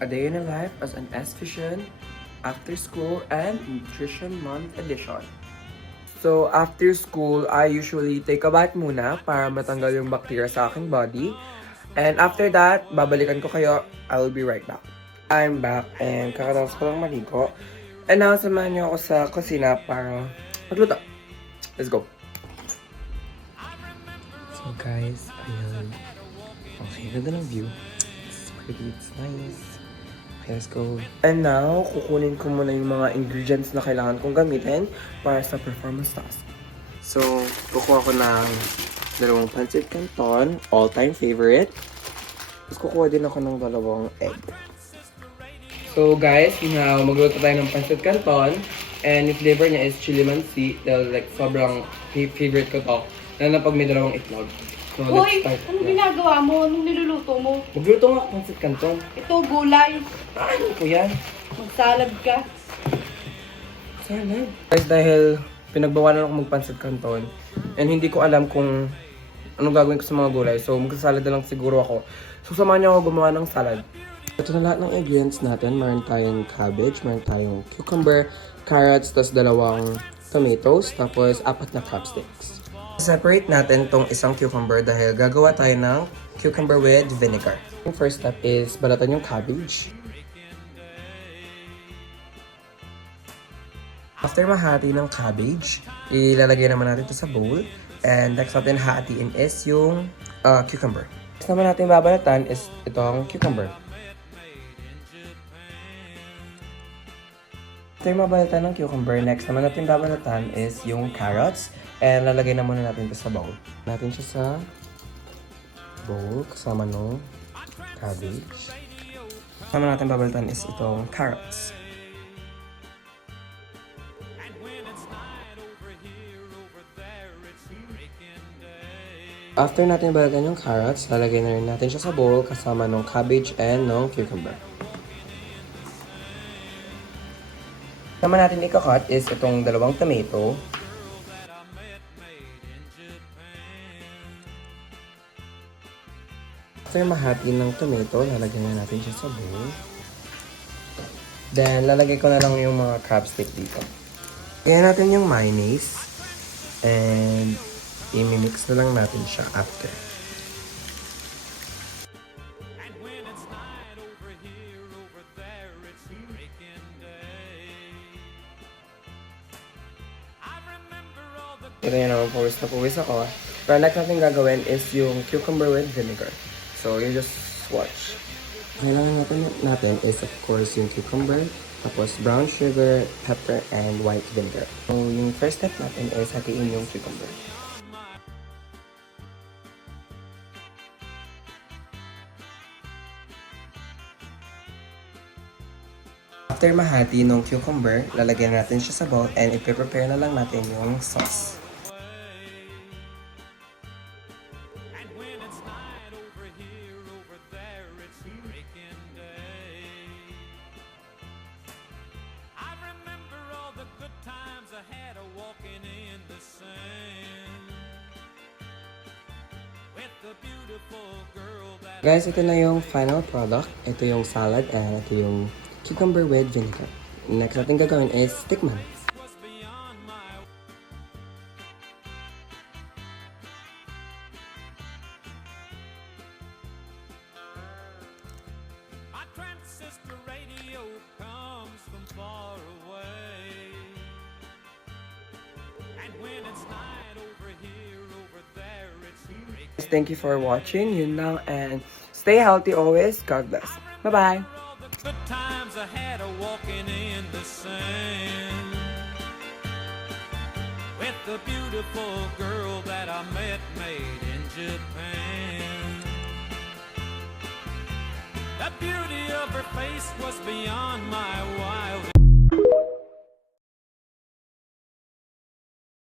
A Day in a Life as an Esthetician, After School, and Nutrition Month edition. So, after school, I usually take a bath muna para matanggal yung bacteria sa aking body. And after that, babalikan ko kayo. I will be right back. I'm back and kakatapos ko lang maligo. And now, samahan niyo ako sa kusina para magluto. Let's go! So guys, ayan. Okay, ganda ng view. It's pretty, it's nice. Okay, let's go. And now, kukunin ko muna yung mga ingredients na kailangan kong gamitin para sa performance task. So, kukuha ko ng dalawang pancit canton, all-time favorite. Tapos kukuha din ako ng dalawang egg. So guys, now magluto tayo ng pancit canton. And yung flavor niya is chili mansi. Dahil like sobrang favorite ko to. Lalo na pag may dalawang itlog. So Hoy, let's start. anong ginagawa mo? Anong niluluto mo? Magluto nga pancit canton. Ito, gulay. Ano po yan? Magsalad ka. Salad. Guys, dahil pinagbawalan ako magpancit canton. And hindi ko alam kung anong gagawin ko sa mga gulay. So magsasalad na lang siguro ako. So samahan niyo ako gumawa ng salad. Ito na lahat ng ingredients natin. Meron tayong cabbage, meron tayong cucumber, carrots, tapos dalawang tomatoes, tapos 4 na crab sticks. Separate natin tong isang cucumber dahil gagawa tayo ng cucumber with vinegar. Yung first step is balatan yung cabbage. After mahati ng cabbage, ilalagay naman natin ito sa bowl. And next natin hatiin is yung cucumber. Next naman natin babalatan is itong cucumber. After mabalatan ng cucumber, next naman natin babalatan is yung carrots. And lalagay na muna natin ito sa bowl. Natin siya sa bowl kasama ng cabbage. Kasama natin babalatan is itong carrots. After natin balatan yung carrots, lalagay na rin natin siya sa bowl kasama ng cabbage and ng cucumber. Naman natin ikakat is itong dalawang tomato. After mahati ng tomato, lalagyan na natin siya sa bowl. Then, lalagay ko na lang yung mga crab stick dito. Lagyan natin yung mayonnaise. And, i-mix na lang natin siya after. Ito yun naman, pawis na pawis ako. Pero next natin gagawin is yung cucumber with vinegar. So, you just watch. Kailangan natin is of course yung cucumber, tapos brown sugar, pepper, and white vinegar. So, yung first step natin is hatiin yung cucumber. After mahati ng cucumber, lalagyan natin siya sa bowl and i-prepare na lang natin yung sauce. Guys, ito na yung final product. Ito yung salad and ito yung cucumber with vinegar. Next natin gagawin is tikman. Thank you for watching. Yun lang, and stay healthy always. God bless. Bye-bye. Good times I had a walking in the sand with the beautiful girl that I met made in Japan. The beauty of her face was beyond my wildest